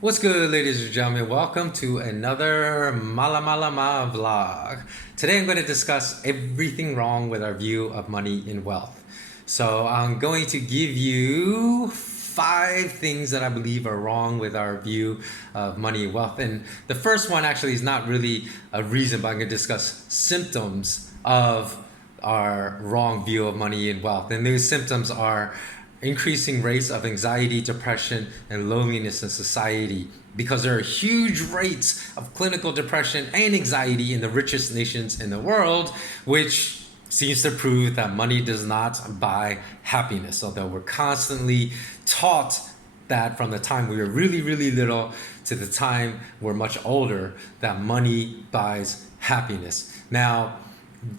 What's good, ladies and gentlemen? Welcome to another Mala Mala Ma vlog. Today I'm going to discuss everything wrong with our view of money and wealth. So I'm going to give you 5 things that I believe are wrong with our view of money and wealth. And the first one actually is not really a reason, but I'm going to discuss symptoms of our wrong view of money and wealth. And those symptoms are increasing rates of anxiety, depression, and loneliness in society because there are huge rates of clinical depression and anxiety in the richest nations in the world, which seems to prove that money does not buy happiness. Although we're constantly taught that from the time we were really, really little to the time we're much older, that money buys happiness. Now,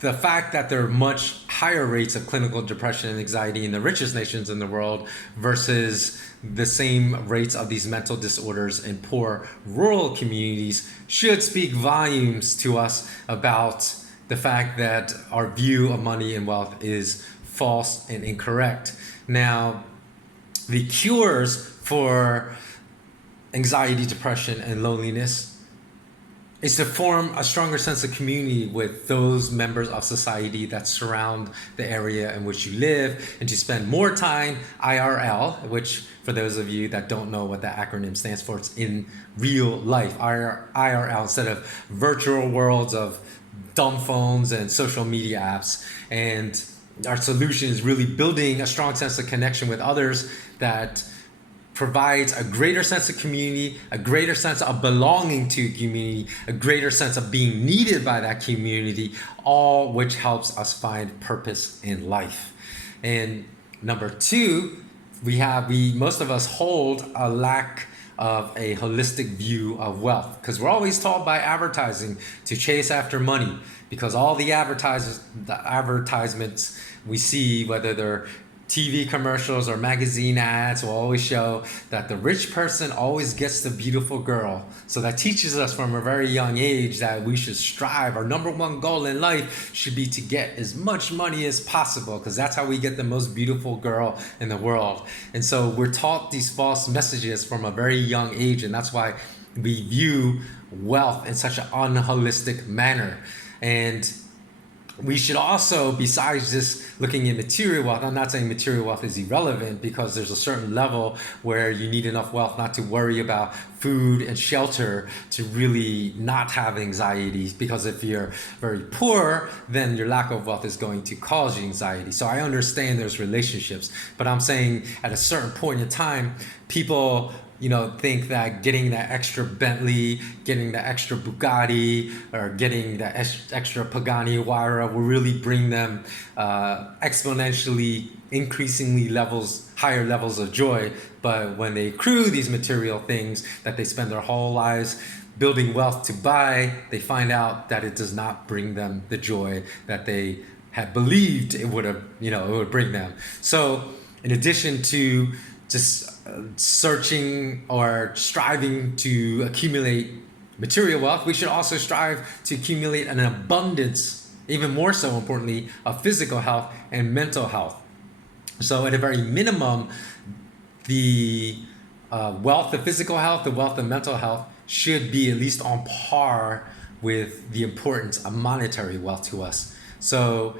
the fact that there are much higher rates of clinical depression and anxiety in the richest nations in the world versus the same rates of these mental disorders in poor rural communities should speak volumes to us about the fact that our view of money and wealth is false and incorrect. Now, the cures for anxiety, depression, and loneliness is to form a stronger sense of community with those members of society that surround the area in which you live, and to spend more time IRL, which for those of you that don't know what that acronym stands for, it's in real life, IRL, instead of virtual worlds of dumb phones and social media apps. And our solution is really building a strong sense of connection with others that provides a greater sense of community, a greater sense of belonging to a community, a greater sense of being needed by that community, all which helps us find purpose in life. And number two, we most of us hold a lack of a holistic view of wealth because we're always taught by advertising to chase after money because all the advertisements we see, whether they're TV commercials or magazine ads, will always show that the rich person always gets the beautiful girl. So that teaches us from a very young age that we should strive. Our number one goal in life should be to get as much money as possible because that's how we get the most beautiful girl in the world. And so we're taught these false messages from a very young age, and that's why we view wealth in such an unholistic manner. And we should also, besides just looking at material wealth, I'm not saying material wealth is irrelevant because there's a certain level where you need enough wealth not to worry about food and shelter to really not have anxieties, because if you're very poor, then your lack of wealth is going to cause you anxiety. So I understand there's relationships, but I'm saying at a certain point in time, people think that getting that extra Bentley, getting the extra Bugatti, or getting the extra Pagani Huayra will really bring them exponentially, increasingly higher levels of joy. But when they accrue these material things that they spend their whole lives building wealth to buy, they find out that it does not bring them the joy that they had believed it would bring them. So in addition to just searching or striving to accumulate material wealth, we should also strive to accumulate an abundance, even more so importantly, of physical health and mental health. So at a very minimum, the wealth of physical health, the wealth of mental health should be at least on par with the importance of monetary wealth to us. So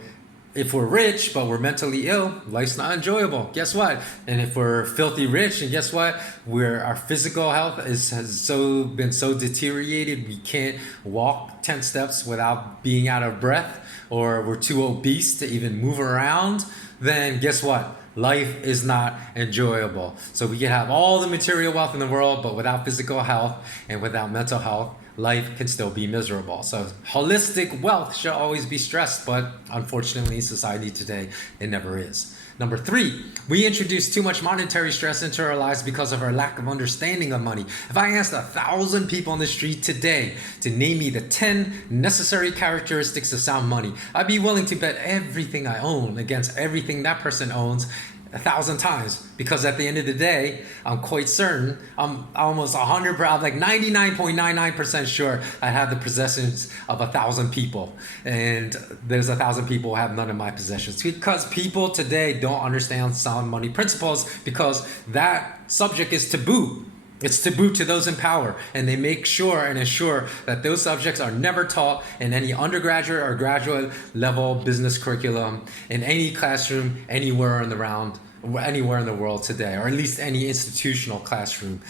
if we're rich but we're mentally ill, life's not enjoyable. Guess what? And if we're filthy rich, and guess what? Our physical health has been so deteriorated we can't walk 10 steps without being out of breath, or we're too obese to even move around, then guess what? Life is not enjoyable. So we can have all the material wealth in the world, but without physical health and without mental health, life can still be miserable. So holistic wealth should always be stressed, but unfortunately in society today, it never is. Number three, we introduce too much monetary stress into our lives because of our lack of understanding of money. If I asked 1,000 people on the street today to name me the 10 necessary characteristics of sound money, I'd be willing to bet everything I own against everything that person owns 1,000 times, because at the end of the day, I'm quite certain, I'm almost 100, I'm like 99.99% sure I have the possessions of 1,000 people, and there's 1,000 people who have none of my possessions, because people today don't understand sound money principles, because that subject is taboo. It's taboo to those in power, and they make sure and ensure that those subjects are never taught in any undergraduate or graduate level business curriculum in any classroom anywhere in the world today, or at least any institutional classroom,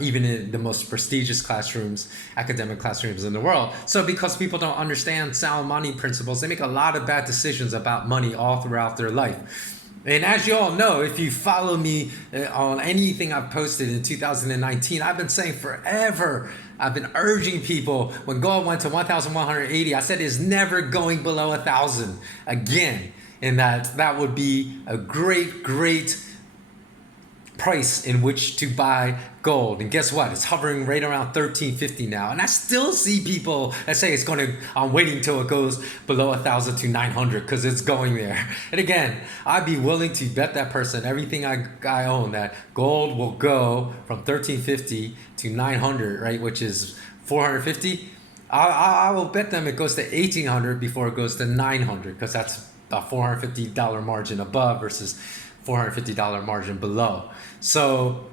even in the most prestigious classrooms, academic classrooms in the world. So because people don't understand sound money principles, they make a lot of bad decisions about money all throughout their life. And as you all know, if you follow me on anything I've posted in 2019, I've been saying forever, I've been urging people when gold went to 1,180, I said it's never going below 1,000 again. And that would be a great, great price in which to buy gold. And guess what? It's hovering right around 1350 now. And I still see people that say I'm waiting till it goes below 1,000 to 900 because it's going there. And again, I'd be willing to bet that person everything I own that gold will go from 1350 to 900, right? Which is 450. I will bet them it goes to 1,800 before it goes to 900 because that's a $450 margin above versus $450 margin below. So,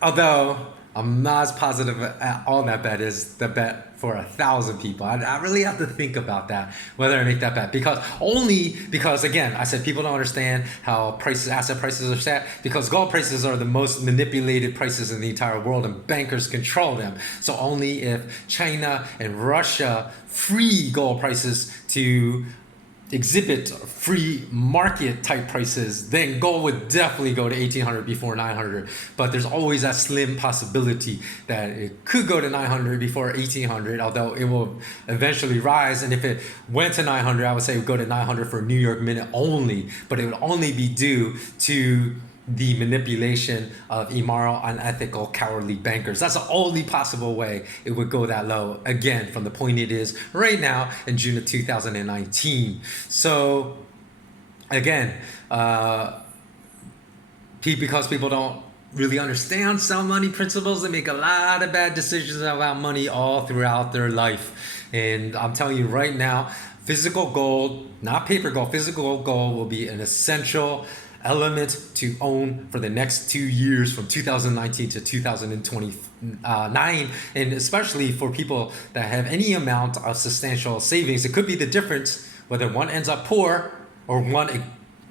although I'm not as positive on that bet as the bet for 1,000 people, I really have to think about that, whether I make that bet. Because again, I said people don't understand how asset prices are set, because gold prices are the most manipulated prices in the entire world and bankers control them. So only if China and Russia free gold prices to exhibit free market type prices, then gold would definitely go to 1,800 before 900. But there's always that slim possibility that it could go to 900 before 1,800, although it will eventually rise. And if it went to 900, I would say it would go to 900 for New York Minute only, but it would only be due to the manipulation of immoral, unethical, cowardly bankers. That's the only possible way it would go that low, again, from the point it is right now in June of 2019. So, again, because people don't really understand sound money principles, they make a lot of bad decisions about money all throughout their life. And I'm telling you right now, physical gold, not paper gold, physical gold will be an essential element to own for the next 2 years, from 2019 to 2029, and especially for people that have any amount of substantial savings. It could be the difference whether one ends up poor or one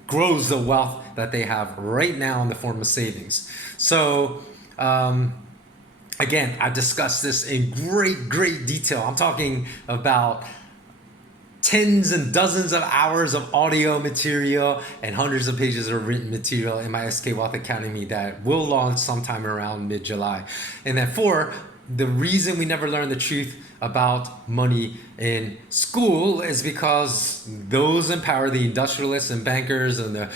grows the wealth that they have right now in the form of savings. So again, I've discussed this in great detail. I'm talking about tens and dozens of hours of audio material and hundreds of pages of written material in my SK Wealth Academy that will launch sometime around mid-July. And then 4, the reason we never learn the truth about money in school is because those in power, the industrialists and bankers and the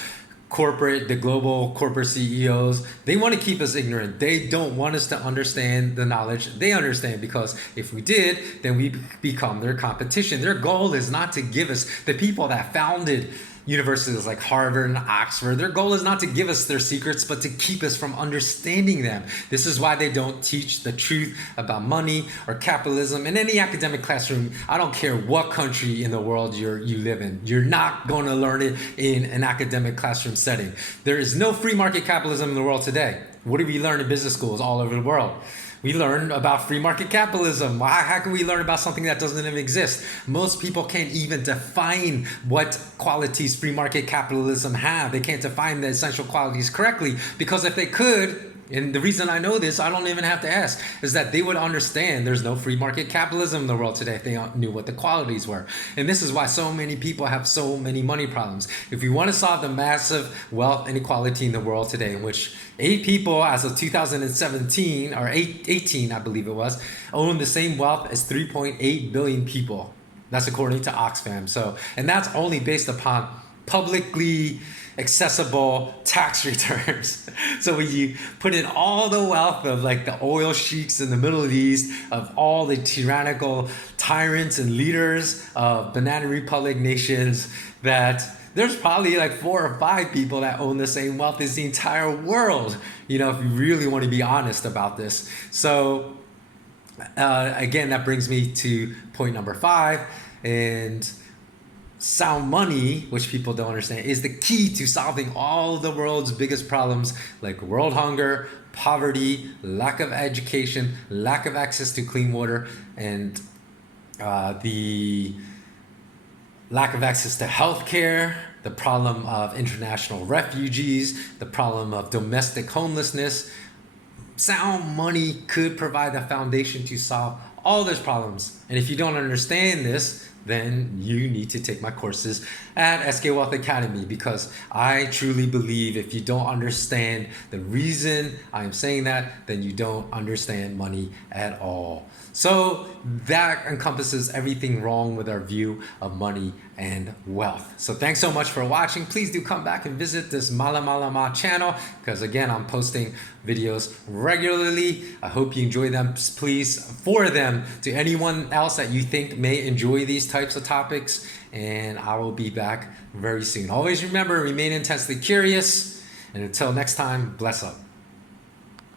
global corporate CEOs, they want to keep us ignorant. They don't want us to understand the knowledge they understand, because if we did, then we become their competition. Their goal is not to give us, the people that founded universities like Harvard and Oxford, their goal is not to give us their secrets, but to keep us from understanding them. This is why they don't teach the truth about money or capitalism in any academic classroom. I don't care what country in the world you live in. You're not going to learn it in an academic classroom setting. There is no free market capitalism in the world today. What do we learn in business schools all over the world? We learn about free market capitalism. How can we learn about something that doesn't even exist? Most people can't even define what qualities free market capitalism have. They can't define the essential qualities correctly, because if they could, and the reason I know this, I don't even have to ask, is that they would understand there's no free market capitalism in the world today if they knew what the qualities were. And this is why so many people have so many money problems. If we want to solve the massive wealth inequality in the world today, in which 8 people as of 2017, or 18, I believe it was, own the same wealth as 3.8 billion people. That's according to Oxfam. So, and that's only based upon publicly accessible tax returns. So when you put in all the wealth of like the oil sheiks in the Middle East, of all the tyrannical tyrants and leaders of banana republic nations, that there's probably like 4 or 5 people that own the same wealth as the entire world, you know, if you really want to be honest about this. So again, that brings me to point number 5. And sound money, which people don't understand, is the key to solving all the world's biggest problems like world hunger, poverty, lack of education, lack of access to clean water, and the lack of access to healthcare, the problem of international refugees, the problem of domestic homelessness. Sound money could provide a foundation to solve all those problems. And if you don't understand this, then you need to take my courses at SK Wealth Academy, because I truly believe if you don't understand the reason I'm saying that, then you don't understand money at all. So that encompasses everything wrong with our view of money and wealth. So thanks so much for watching. Please do come back and visit this Mala Mala Ma channel, because again, I'm posting videos regularly. I hope you enjoy them. Please forward them to anyone else that you think may enjoy these types of topics, and I will be back very soon. Always remember, remain intensely curious, and until next time, bless up.